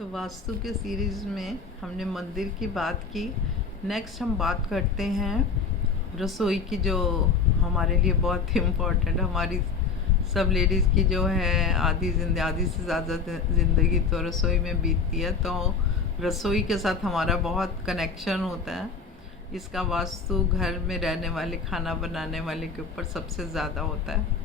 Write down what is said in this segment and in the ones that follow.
तो वास्तु के सीरीज़ में हमने मंदिर की बात की। नेक्स्ट हम बात करते हैं रसोई की, जो हमारे लिए बहुत इम्पोर्टेंट, हमारी सब लेडीज़ की जो है आधी से ज़्यादा ज़िंदगी तो रसोई में बीतती है। तो रसोई के साथ हमारा बहुत कनेक्शन होता है। इसका वास्तु घर में रहने वाले, खाना बनाने वाले के ऊपर सबसे ज़्यादा होता है।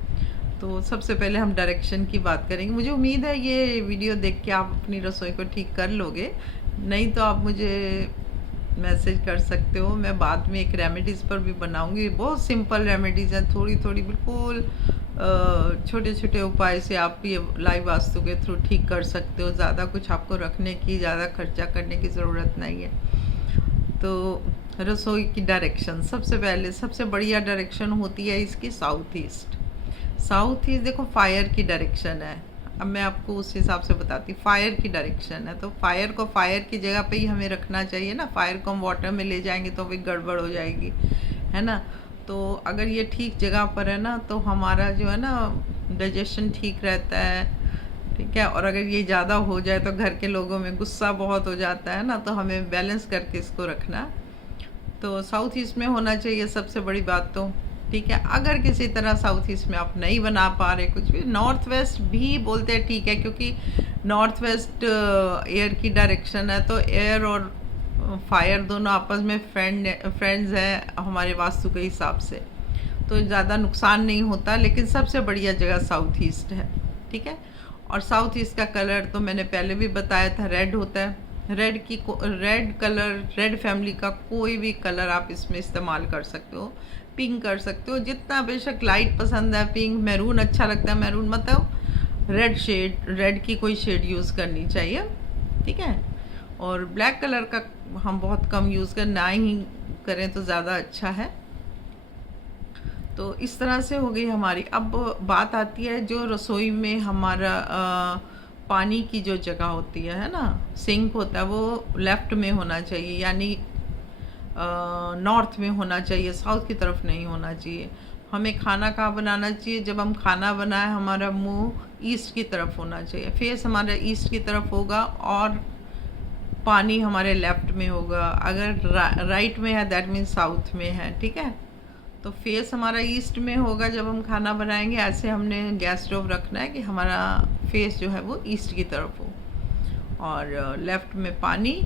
तो सबसे पहले हम डायरेक्शन की बात करेंगे। मुझे उम्मीद है ये वीडियो देख के आप अपनी रसोई को ठीक कर लोगे, नहीं तो आप मुझे मैसेज कर सकते हो। मैं बाद में एक रेमेडीज़ पर भी बनाऊंगी। बहुत सिंपल रेमेडीज़ हैं, थोड़ी थोड़ी बिल्कुल छोटे छोटे उपाय से आप ये लाइव वास्तु के थ्रू ठीक कर सकते हो। ज़्यादा कुछ आपको रखने की, ज़्यादा खर्चा करने की ज़रूरत नहीं है। तो रसोई की डायरेक्शन, सबसे पहले सबसे बढ़िया डायरेक्शन होती है इसकी साउथ ईस्ट। साउथ ईस्ट देखो फायर की डायरेक्शन है। अब मैं आपको उस हिसाब से बताती हूँ। फायर की डायरेक्शन है तो फायर को फायर की जगह पे ही हमें रखना चाहिए ना। फायर को हम वाटर में ले जाएंगे तो भी गड़बड़ हो जाएगी, है ना। तो अगर ये ठीक जगह पर है ना, तो हमारा जो है ना डाइजेशन ठीक रहता है, ठीक है। और अगर ये ज़्यादा हो जाए तो घर के लोगों में गुस्सा बहुत हो जाता है ना, तो हमें बैलेंस करके इसको रखना। तो साउथ ईस्ट में होना चाहिए सबसे बड़ी बात तो, ठीक है। अगर किसी तरह साउथ ईस्ट में आप नहीं बना पा रहे कुछ भी, नॉर्थ वेस्ट भी बोलते हैं, ठीक है, क्योंकि नॉर्थ वेस्ट एयर की डायरेक्शन है। तो एयर और फायर दोनों आपस में फ्रेंड्स हैं हमारे वास्तु के हिसाब से, तो ज़्यादा नुकसान नहीं होता। लेकिन सबसे बढ़िया जगह साउथ ईस्ट है, ठीक है। और साउथ ईस्ट का कलर तो मैंने पहले भी बताया था, रेड होता है। रेड कलर, रेड फैमिली का कोई भी कलर आप इसमें इस्तेमाल कर सकते हो। पिंक कर सकते हो, जितना बेशक लाइट पसंद है, पिंक, मैरून अच्छा लगता है, मैरून मतलब रेड की कोई शेड यूज़ करनी चाहिए, ठीक है। और ब्लैक कलर का हम बहुत कम यूज़ ना ही करें तो ज़्यादा अच्छा है। तो इस तरह से हो गई हमारी। अब बात आती है जो रसोई में हमारा पानी की जो जगह होती है ना, सिंक होता है, वो लेफ़्ट में होना चाहिए, यानी नॉर्थ में होना चाहिए, साउथ की तरफ नहीं होना चाहिए। हमें खाना कहाँ बनाना चाहिए? जब हम खाना बनाए हमारा मुंह ईस्ट की तरफ होना चाहिए, फेस हमारा ईस्ट की तरफ होगा और पानी हमारे लेफ़्ट में होगा। अगर राइट में है दैट मीन्स साउथ में है, ठीक है। तो फेस हमारा ईस्ट में होगा जब हम खाना बनाएंगे। ऐसे हमने गैस स्टोव रखना है कि हमारा फेस जो है वो ईस्ट की तरफ हो, और लेफ़्ट में पानी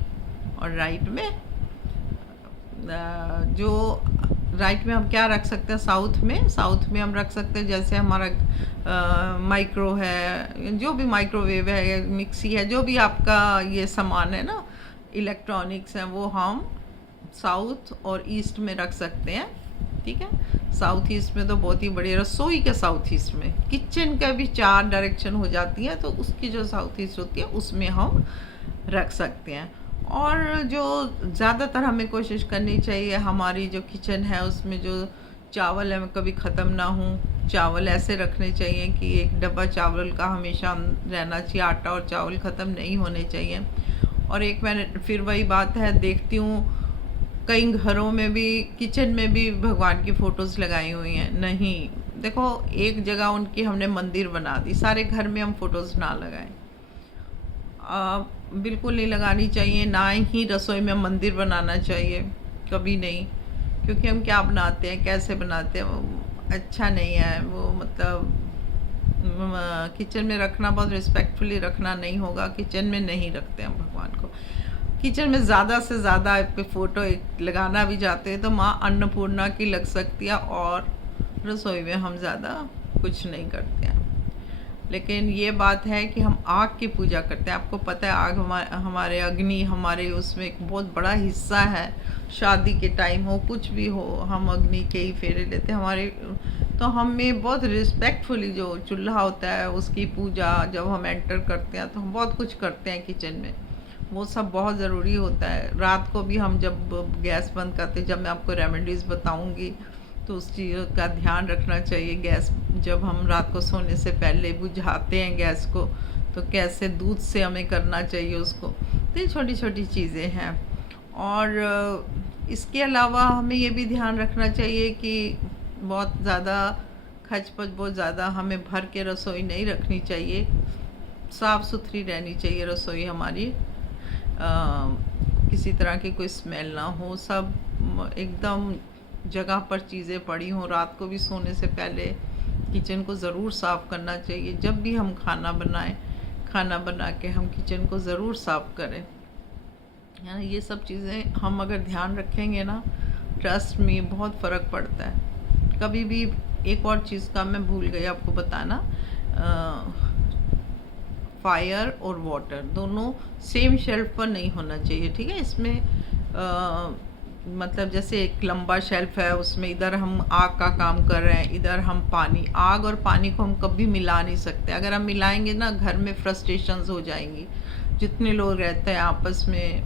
और राइट में जो राइट में हम क्या रख सकते हैं? साउथ में हम रख सकते हैं, जैसे हमारा माइक्रो है, जो भी माइक्रोवेव है, मिक्सी है, जो भी आपका ये सामान है ना, इलेक्ट्रॉनिक्स हैं, वो हम साउथ और ईस्ट में रख सकते हैं, ठीक है। साउथ ईस्ट में तो बहुत ही बढ़िया। रसोई के साउथ ईस्ट में, किचन का भी 4 डायरेक्शन हो जाती है, तो उसकी जो साउथ ईस्ट होती है उसमें हम रख सकते हैं। और जो ज़्यादातर हमें कोशिश करनी चाहिए, हमारी जो किचन है उसमें जो चावल है कभी ख़त्म ना हो। चावल ऐसे रखने चाहिए कि एक डब्बा चावल का हमेशा रहना चाहिए, आटा और चावल ख़त्म नहीं होने चाहिए। और एक मैंने फिर वही बात है, देखती हूँ कई घरों में भी, किचन में भी भगवान की फ़ोटोज़ लगाई हुई हैं। नहीं, देखो एक जगह उनकी हमने मंदिर बना दी, सारे घर में हम फ़ोटोज़ ना लगाएं। बिल्कुल नहीं लगानी चाहिए, ना ही रसोई में मंदिर बनाना चाहिए, कभी नहीं। क्योंकि हम क्या बनाते हैं, कैसे बनाते हैं, वो अच्छा नहीं है। वो मतलब किचन में रखना, बहुत रिस्पेक्टफुली रखना नहीं होगा। किचन में नहीं रखते हम भगवान को। किचन में ज़्यादा से ज़्यादा पे फ़ोटो एक लगाना भी चाहते हैं तो माँ अन्नपूर्णा की लग सकती है, और रसोई में हम ज़्यादा कुछ नहीं करते हैं। लेकिन ये बात है कि हम आग की पूजा करते हैं। आपको पता है आग हमारे अग्नि, हमारे उसमें एक बहुत बड़ा हिस्सा है। शादी के टाइम हो, कुछ भी हो, हम अग्नि के ही फेरे लेते हैं हमारे। तो हमें बहुत रिस्पेक्टफुली जो चूल्हा होता है उसकी पूजा जब हम एंटर करते हैं, तो हम बहुत कुछ करते हैं किचन में, वो सब बहुत ज़रूरी होता है। रात को भी हम जब गैस बंद करते हैं, जब मैं आपको रेमेडीज़ बताऊंगी तो उस चीज़ का ध्यान रखना चाहिए। गैस जब हम रात को सोने से पहले बुझाते हैं गैस को, तो कैसे दूध से हमें करना चाहिए उसको। तो ये छोटी छोटी चीज़ें हैं। और इसके अलावा हमें ये भी ध्यान रखना चाहिए कि बहुत ज़्यादा खचपच, बहुत ज़्यादा हमें भर के रसोई नहीं रखनी चाहिए। साफ़ सुथरी रहनी चाहिए रसोई हमारी, किसी तरह की कोई स्मेल ना हो, सब एकदम जगह पर चीज़ें पड़ी हों। रात को भी सोने से पहले किचन को ज़रूर साफ़ करना चाहिए। जब भी हम खाना बनाएं, खाना बना के हम किचन को ज़रूर साफ़ करें, है ना। ये सब चीज़ें हम अगर ध्यान रखेंगे ना, ट्रस्ट में बहुत फ़र्क पड़ता है। कभी भी एक और चीज़ का मैं भूल गई आपको बताना, फायर और वाटर दोनों सेम शेल्फ पर नहीं होना चाहिए, ठीक है। इसमें मतलब जैसे एक लंबा शेल्फ है, उसमें इधर हम आग का काम कर रहे हैं, इधर हम पानी। आग और पानी को हम कभी मिला नहीं सकते। अगर हम मिलाएंगे ना, घर में फ्रस्ट्रेशंस हो जाएंगी। जितने लोग रहते हैं आपस में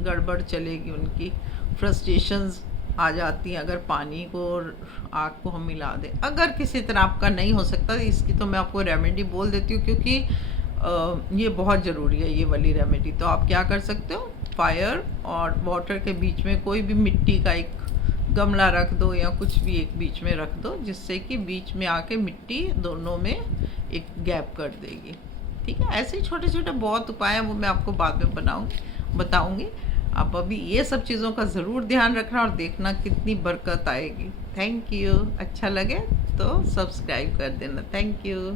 गड़बड़ चलेगी, उनकी फ्रस्ट्रेशंस आ जाती हैं अगर पानी को और आग को हम मिला दें। अगर किसी तरह आपका नहीं हो सकता, इसकी तो मैं आपको रेमेडी बोल देती हूँ, क्योंकि ये बहुत ज़रूरी है ये वाली रेमेडी। तो आप क्या कर सकते हो, फायर और वाटर के बीच में कोई भी मिट्टी का एक गमला रख दो, या कुछ भी एक बीच में रख दो, जिससे कि बीच में आके मिट्टी दोनों में एक गैप कर देगी, ठीक है। ऐसे ही छोटे छोटे बहुत उपाय हैं, वो मैं आपको बाद में बताऊंगी। आप अभी ये सब चीज़ों का ज़रूर ध्यान रखना और देखना कितनी बरकत आएगी। Thank you. अच्छा लगे तो सब्सक्राइब कर देना। Thank you.